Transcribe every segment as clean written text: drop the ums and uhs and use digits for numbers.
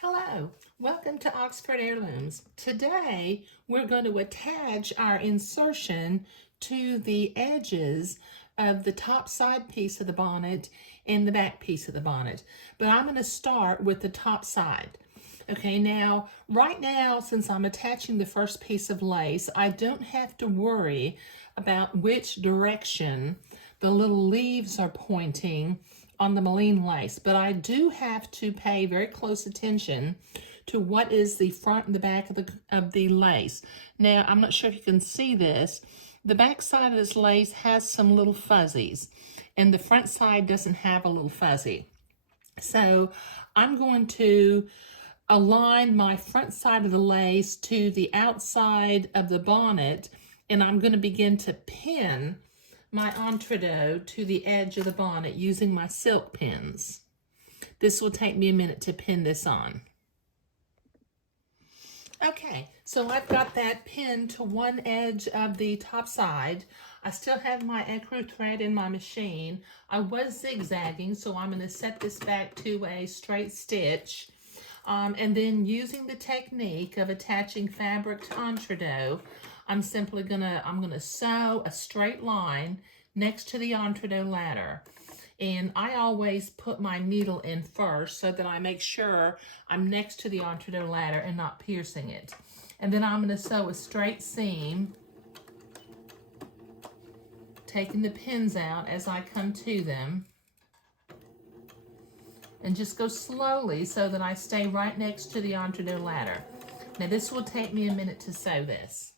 Hello, welcome to Oxford Heirlooms. Today we're going to attach our insertion to the edges of the top side piece of the bonnet and the back piece of the bonnet. But I'm going to start with the top side. Okay, now, right now, since I'm attaching the first piece of lace, I don't have to worry about which direction the little leaves are pointing on the Moline lace, but I do have to pay very close attention to what is the front and the back of the lace. Now, I'm not sure if you can see this. The back side of this lace has some little fuzzies, and the front side doesn't have a little fuzzy. So I'm going to align my front side of the lace to the outside of the bonnet, and I'm going to begin to pin my entredeaux to the edge of the bonnet using my silk pins. This will take me a minute to pin this on. Okay, so I've got that pinned to one edge of the top side. I still have my ecru thread in my machine. I was zigzagging, so I'm going to set this back to a straight stitch. And then using the technique of attaching fabric to entredeaux, I'm simply gonna sew a straight line next to the entredeaux ladder. And I always put my needle in first so that I make sure I'm next to the entredeaux ladder and not piercing it. And then I'm gonna sew a straight seam, taking the pins out as I come to them. And just go slowly so that I stay right next to the entredeaux ladder. Now this will take me a minute to sew this.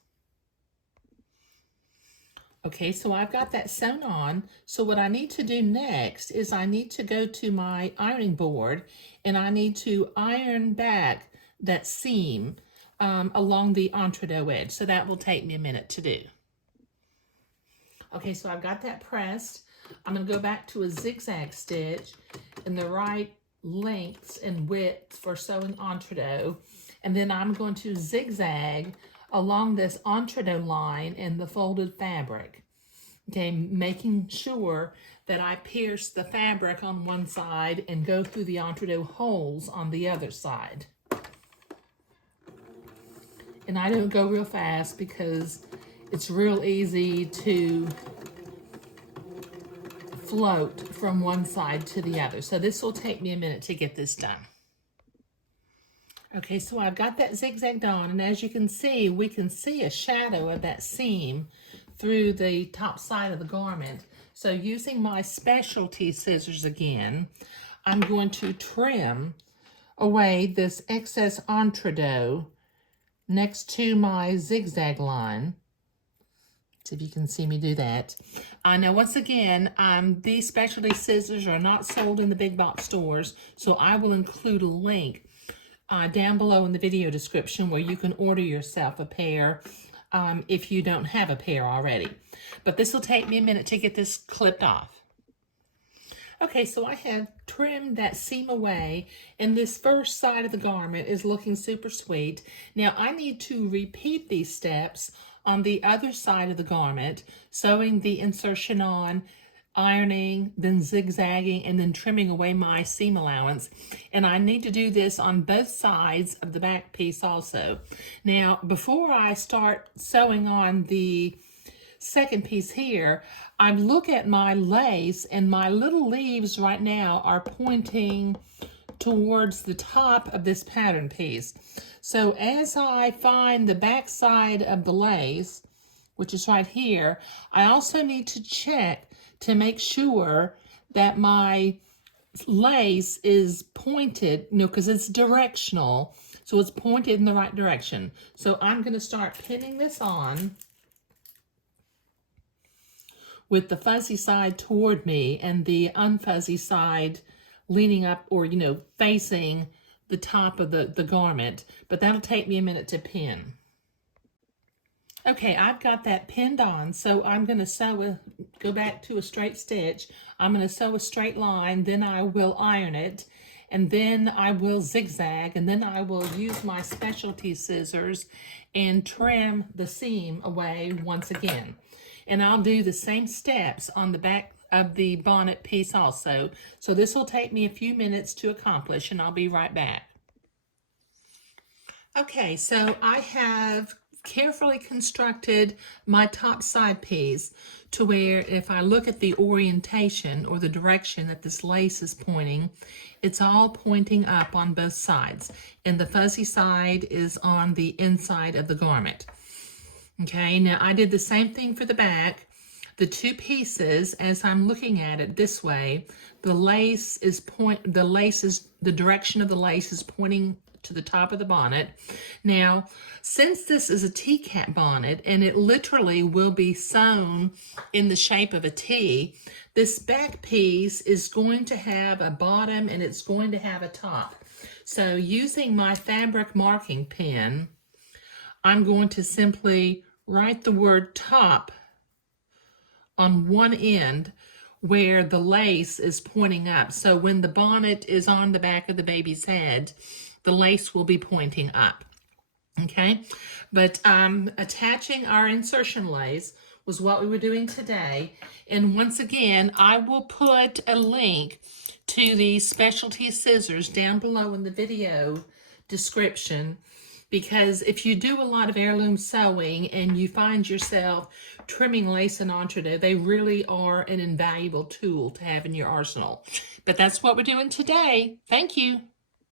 Okay, so I've got that sewn on. So what I need to do next is I need to go to my ironing board and I need to iron back that seam along the entredeaux edge. So that will take me a minute to do. Okay, so I've got that pressed. I'm going to go back to a zigzag stitch in the right lengths and widths for sewing entredeaux. And then I'm going to zigzag along this entredeaux line in the folded fabric. Okay, making sure that I pierce the fabric on one side and go through the entredeaux holes on the other side. And I don't go real fast because it's real easy to float from one side to the other. So this will take me a minute to get this done. Okay, so I've got that zigzagged on, and as you can see, we can see a shadow of that seam through the top side of the garment. So using my specialty scissors again, I'm going to trim away this excess entredeaux next to my zigzag line. See if you can see me do that. Now, once again, these specialty scissors are not sold in the big box stores, so I will include a link down below in the video description where you can order yourself a pair if you don't have a pair already. But this will take me a minute to get this clipped off. Okay, so I have trimmed that seam away, and this first side of the garment is looking super sweet. Now, I need to repeat these steps on the other side of the garment, sewing the insertion on, ironing, then zigzagging, and then trimming away my seam allowance. And I need to do this on both sides of the back piece also. Now, before I start sewing on the second piece here, I look at my lace, and my little leaves right now are pointing towards the top of this pattern piece. So as I find the back side of the lace, which is right here, I also need to check to make sure that my lace is pointed, because it's directional, so it's pointed in the right direction. So I'm going to start pinning this on with the fuzzy side toward me and the unfuzzy side leaning up or, facing the top of the garment. But that'll take me a minute to pin. Okay, I've got that pinned on, so I'm going to go back to a straight stitch. I'm going to sew a straight line, then I will iron it, and then I will zigzag, and then I will use my specialty scissors and trim the seam away once again. And I'll do the same steps on the back of the bonnet piece also. So this will take me a few minutes to accomplish, and I'll be right back. Okay, so I have carefully constructed my top side piece to where if I look at the orientation or the direction that this lace is pointing, it's all pointing up on both sides. And the fuzzy side is on the inside of the garment. Okay, now I did the same thing for the back. The two pieces, as I'm looking at it this way, the direction of the lace is pointing to the top of the bonnet. Now, since this is a T-cap bonnet and it literally will be sewn in the shape of a T, this back piece is going to have a bottom and it's going to have a top. So using my fabric marking pen, I'm going to simply write the word top on one end where the lace is pointing up. So when the bonnet is on the back of the baby's head, the lace will be pointing up. Okay, but attaching our insertion lace was what we were doing today. And once again, I will put a link to these specialty scissors down below in the video description, because if you do a lot of heirloom sewing and you find yourself trimming lace and entree, they really are an invaluable tool to have in your arsenal. But that's what we're doing today. Thank you.